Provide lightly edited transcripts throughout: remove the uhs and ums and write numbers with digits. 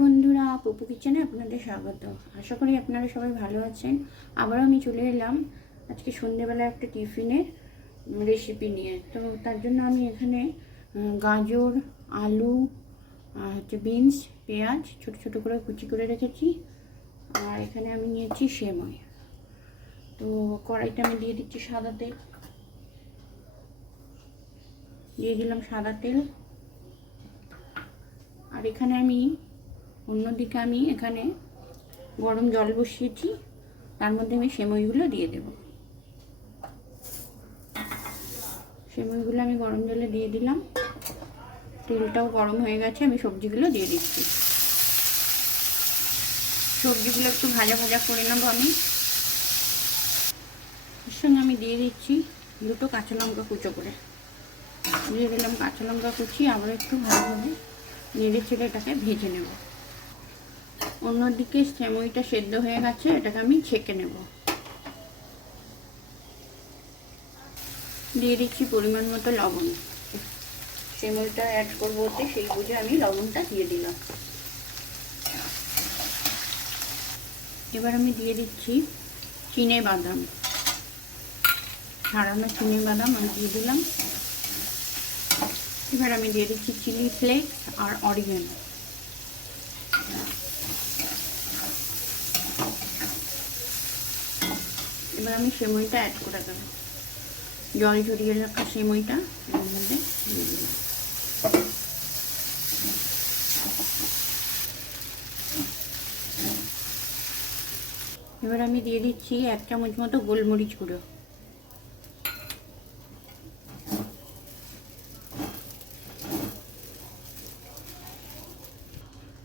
বন্ধুরা, পপু কিচেনে আপনাদের স্বাগত। আশা করি আপনারা সবাই ভালো আছেন। আবারও আমি চলে এলাম আজকে সন্ধ্যেবেলা একটা টিফিনের রেসিপি নিয়ে। তো তার জন্য আমি এখানে গাজর, আলু, বিনস, পেঁয়াজ ছোট ছোট করে কুচি করে রেখেছি। আর এখানে আমি নিয়েছি সেমাই। তো কড়াইতে আমি দিয়ে দিচ্ছি সাদা তেল। দিয়ে দিলাম সাদা তেল। আর এখানে আমি অন্যদিকে আমি এখানে গরম জল বসিয়েছি, তার মধ্যে আমি সেমাইগুলো দিয়ে দেব। সেমাইগুলো আমি গরম জলে দিয়ে দিলাম। তেলটাও গরম হয়ে গেছে, আমি সবজিগুলো দিয়ে দিচ্ছি। সবজিগুলো একটু ভাজা ভাজা করে নেবো আমি। এর সঙ্গে আমি দিয়ে দিচ্ছি দুটো কাঁচা লঙ্কা কুচো করে। দিয়ে দিলাম কাঁচা লঙ্কা কুচি। আবার একটু ভালোভাবে নেড়ে চেড়ে এটাকে ভেজে নেব। অন্যদিকে সেমাইটা সেদ্ধ হয়ে গেছে, এটাকে আমি ছেঁকে নেব। দিয়ে দিচ্ছি পরিমাণ মতো লবণ। সেমাইটা অ্যাড করবো ওতে, সেই বুঝে আমি লবণটা দিয়ে দিলাম। এবার আমি দিয়ে দিচ্ছি চিনে বাদাম, ছাড়ানো চিনে বাদাম আমি দিয়ে দিলাম। এবার আমি দিয়ে দিচ্ছি চিলি ফ্লেক্স আর অরিগানো। এবার আমি সেমাইটা অ্যাড করে দেবো। জল ঝরিয়ে রাখা সেমাইটা এর মধ্যে দিয়ে দিলাম। এবার আমি দিয়ে দিচ্ছি 1 চামচ মতো গোলমরিচ গুঁড়ো।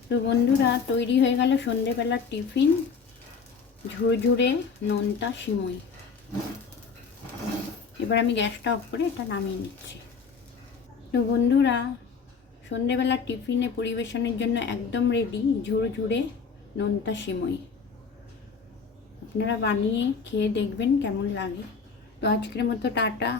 তো বন্ধুরা, তৈরি হয়ে গেল সন্ধেবেলার টিফিন, ঝুরঝুরে নোনতা সিমুই। এবার আমি গ্যাসটা অফ করে এটা নামিয়ে নিচ্ছি। তো বন্ধুরা, সন্ধেবেলার টিফিনে পরিবেশনের জন্য একদম রেডি ঝুরঝুরে নোনতা সিমুই। আপনারা বানিয়ে খেয়ে দেখবেন কেমন লাগে। তো আজকের মতো টাটা।